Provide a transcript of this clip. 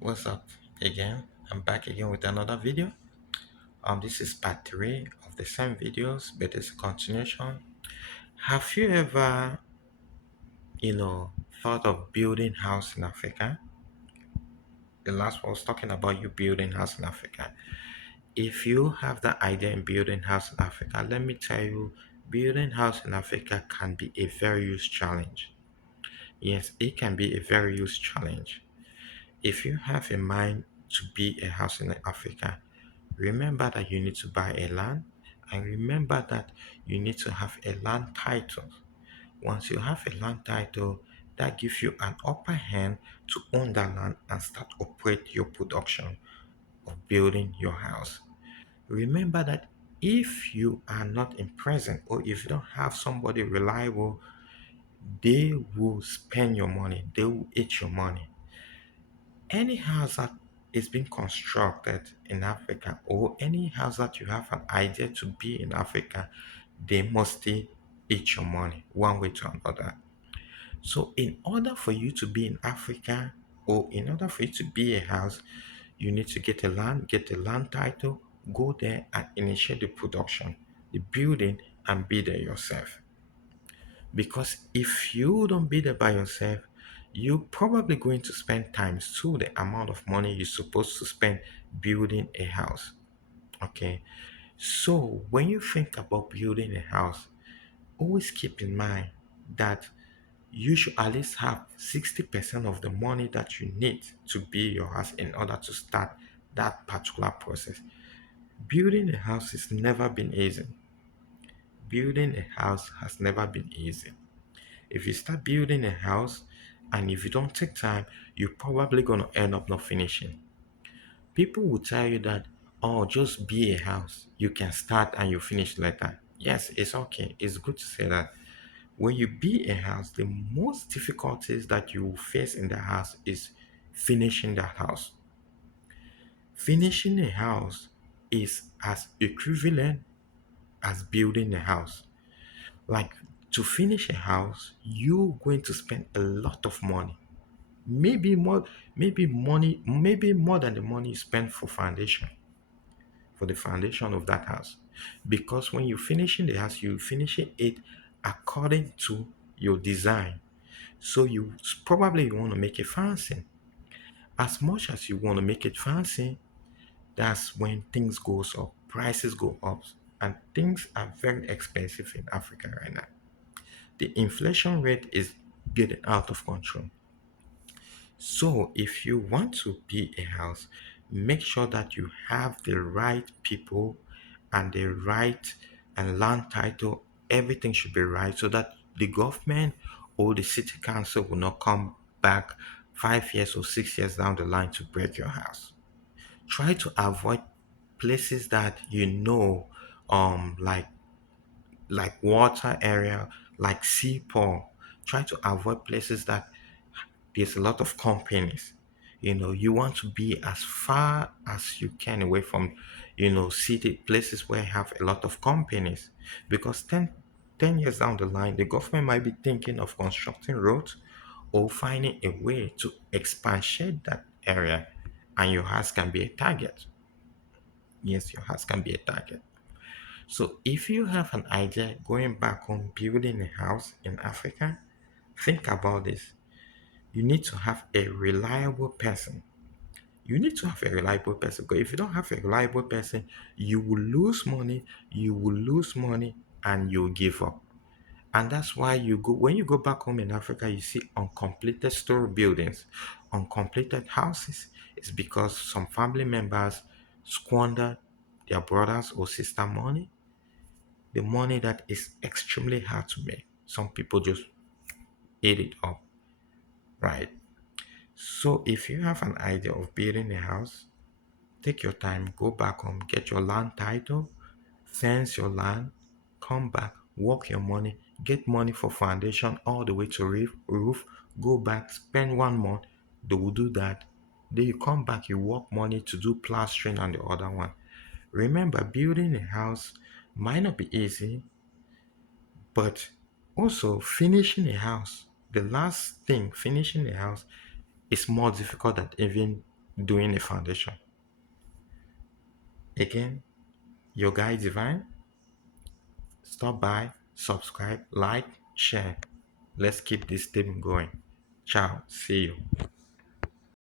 What's up again? I'm back again with another video. This is part three of the same videos, but it's a continuation. Have you ever, thought of building house in Africa? The last one was talking about you building house in Africa. If you have the idea in building house in Africa, let me tell you, building house in Africa can be a very huge challenge. Yes, it can be a very huge challenge. If you have a mind to build a house in Africa, remember that you need to buy a land, and remember that you need to have a land title. Once you have a land title, that gives you an upper hand to own that land and start operate your production of building your house. Remember that if you are not in present or if you don't have somebody reliable, they will spend your money, they will eat your money. Any house that is being constructed in Africa or any house that you have an idea to be in Africa, they must eat your money one way to another. So, in order for you to be in Africa or in order for you to be a house, you need to get a land title, go there and initiate the production, the building, and be there yourself. Because if you don't be there by yourself, you're probably going to spend times two the amount of money you're supposed to spend building a house. Okay. So when you think about building a house, always keep in mind that you should at least have 60% of the money that you need to build your house in order to start that particular process. Building a house has never been easy. Building a house has never been easy. If you start building a house and if you don't take time, you're probably going to end up not finishing. People will tell you that, oh, just be a house. You can start and you finish later. Yes, it's okay. It's good to say that. When you build a house, the most difficulties that you will face in the house is finishing the house. Finishing a house is as equivalent as building a house. Like to finish a house, you're going to spend a lot of money. Maybe more, maybe more than the money you spend for foundation, for the foundation of that house. Because when you're finishing the house, you're finishing it according to your design. So you probably want to make it fancy. As much as you want to make it fancy, that's when things goes up, prices go up, and things are very expensive in Africa right now. The inflation rate is getting out of control. So, if you want to build a house, make sure that you have the right people and the right and land title. Everything should be right so that the government or the city council will not come back 5 years or 6 years down the line to break your house. Try to avoid places that like water area, like seaport. Try to avoid places that there's a lot of companies. You want to be as far as you can away from city places where you have a lot of companies, because ten years down the line the government might be thinking of constructing roads or finding a way to expand that area, and your house can be a target. Yes, your house can be a target. So if you have an idea going back home building a house in Africa, think about this. You need to have a reliable person. You need to have a reliable person, because if you don't have a reliable person, you will lose money, and you'll give up. And that's why when you go back home in Africa, you see uncompleted store buildings, uncompleted houses. It's because some family members squander their brothers or sister money, the money that is extremely hard to make. Some people just eat it up, right? So if you have an idea of building a house, take your time, go back home, get your land title, fence your land, come back, work your money, get money for foundation all the way to roof, go back, spend 1 month, they will do that. Then you come back, you work money to do plastering and the other one. Remember, building a house might not be easy, but also finishing a house, the last thing, finishing a house is more difficult than even doing a foundation. Again, your guy Divine. Stop by, subscribe, like, share. Let's keep this team going. Ciao. See you.